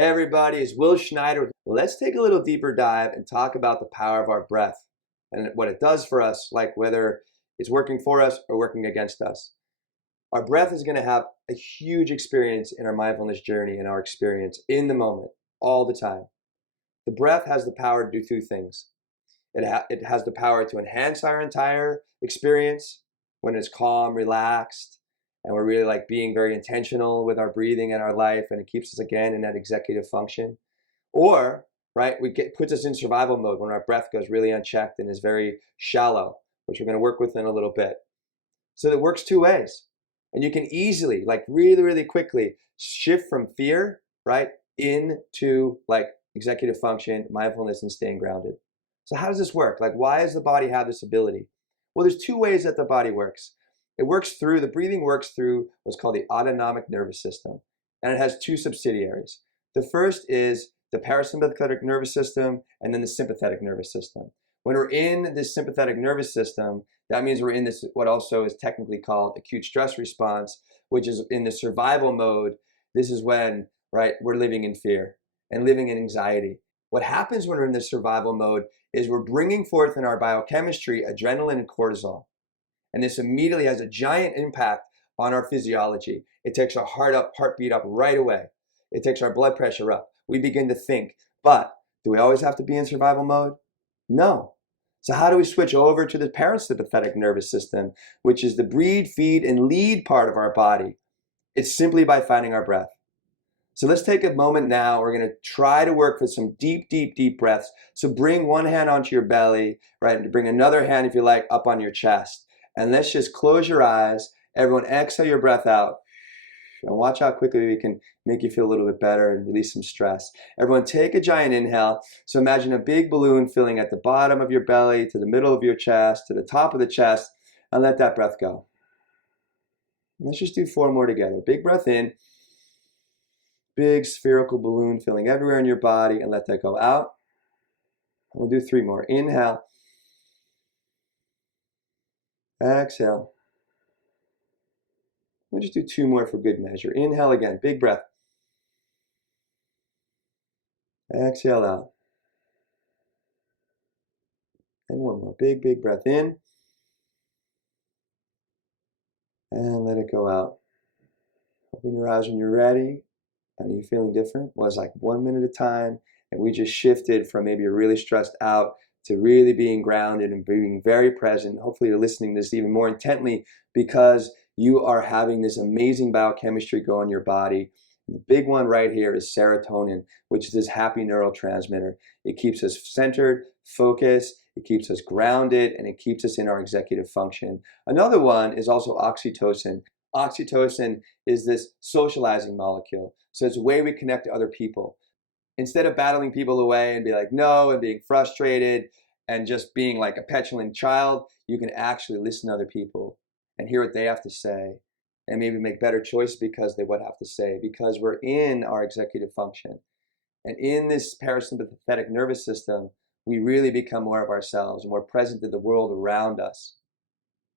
Hey everybody, it's Will Schneider. Let's take a little deeper dive and talk about the power of our breath and what it does for us, like whether it's working for us or working against us. Our breath is going to have a huge experience in our mindfulness journey and our experience in the moment, all the time. The breath has the power to do two things. It has the power to enhance our entire experience when it's calm, relaxed, and we're really like being very intentional with our breathing and our life, and it keeps us again in that executive function. Or, right, puts us in survival mode when our breath goes really unchecked and is very shallow, which we're going to work with in a little bit. So it works two ways. And you can easily, like really, really quickly, shift from fear, right, into like executive function, mindfulness, and staying grounded. So how does this work? Like, why does the body have this ability? Well, there's two ways that the body works. The breathing works through what's called the autonomic nervous system. And it has two subsidiaries. The first is the parasympathetic nervous system and then the sympathetic nervous system. When we're in this sympathetic nervous system, that means we're in this, what also is technically called acute stress response, which is in the survival mode. This is when, right, we're living in fear and living in anxiety. What happens when we're in this survival mode is we're bringing forth in our biochemistry adrenaline and cortisol. And this immediately has a giant impact on our physiology. It takes our heartbeat up right away. It takes our blood pressure up. We begin to think. But do we always have to be in survival mode? No. So how do we switch over to the parasympathetic nervous system, which is the breathe, feed, and lead part of our body? It's simply by finding our breath. So let's take a moment now. We're going to try to work with some deep, deep, deep breaths. So bring one hand onto your belly, right? And bring another hand, if you like, up on your chest. And let's just close your eyes. Everyone exhale your breath out. And watch how quickly we can make you feel a little bit better and release some stress. Everyone take a giant inhale. So imagine a big balloon filling at the bottom of your belly, to the middle of your chest, to the top of the chest, and let that breath go. And let's just do 4 more together. Big breath in. Big spherical balloon filling everywhere in your body, and let that go out. We'll do 3 more. Inhale. Exhale. We'll just do 2 more for good measure. Inhale again, big breath. Exhale out. And 1 more, big, big breath in. And let it go out. Open your eyes when you're ready. And are you feeling different? Well, it's like 1 minute at a time. And we just shifted from maybe you're really stressed out to really being grounded and being very present. Hopefully you're listening to this even more intently because you are having this amazing biochemistry go in your body. And the big one right here is serotonin, which is this happy neurotransmitter. It keeps us centered, focused, it keeps us grounded, and it keeps us in our executive function. Another one is also oxytocin. Oxytocin is this socializing molecule. So it's a way we connect to other people. Instead of battling people away and be like, no, and being frustrated and just being like a petulant child, you can actually listen to other people and hear what they have to say and maybe make better choices because they would have to say, because we're in our executive function. And in this parasympathetic nervous system, we really become more of ourselves and more present to the world around us.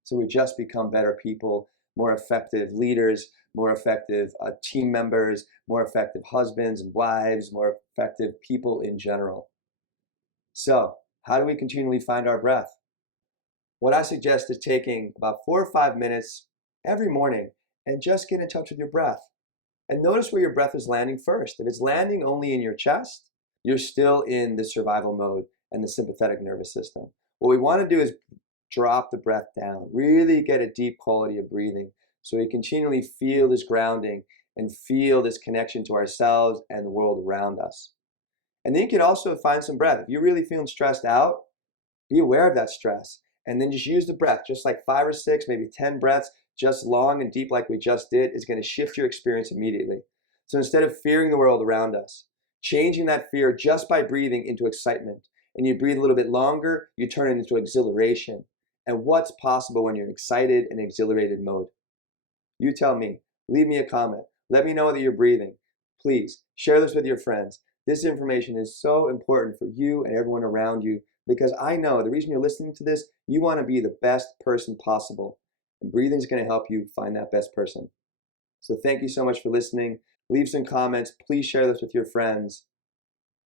So we just become better people, more effective leaders, more effective team members, more effective husbands and wives, more effective people in general. So how do we continually find our breath? What I suggest is taking about 4 or 5 minutes every morning and just get in touch with your breath. And notice where your breath is landing first. If it's landing only in your chest, you're still in the survival mode and the sympathetic nervous system. What we want to do is drop the breath down, really get a deep quality of breathing so we continually feel this grounding and feel this connection to ourselves and the world around us. And then you can also find some breath. If you're really feeling stressed out, be aware of that stress and then just use the breath, just like 5 or 6, maybe 10 breaths, just long and deep like we just did, is going to shift your experience immediately. So instead of fearing the world around us, changing that fear just by breathing into excitement, and you breathe a little bit longer, you turn it into exhilaration. And what's possible when you're in excited and exhilarated mode? You tell me. Leave me a comment. Let me know that you're breathing. Please share this with your friends. This information is so important for you and everyone around you because I know the reason you're listening to this, you want to be the best person possible. And breathing is going to help you find that best person. So thank you so much for listening. Leave some comments. Please share this with your friends.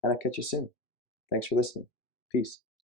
And I'll catch you soon. Thanks for listening. Peace.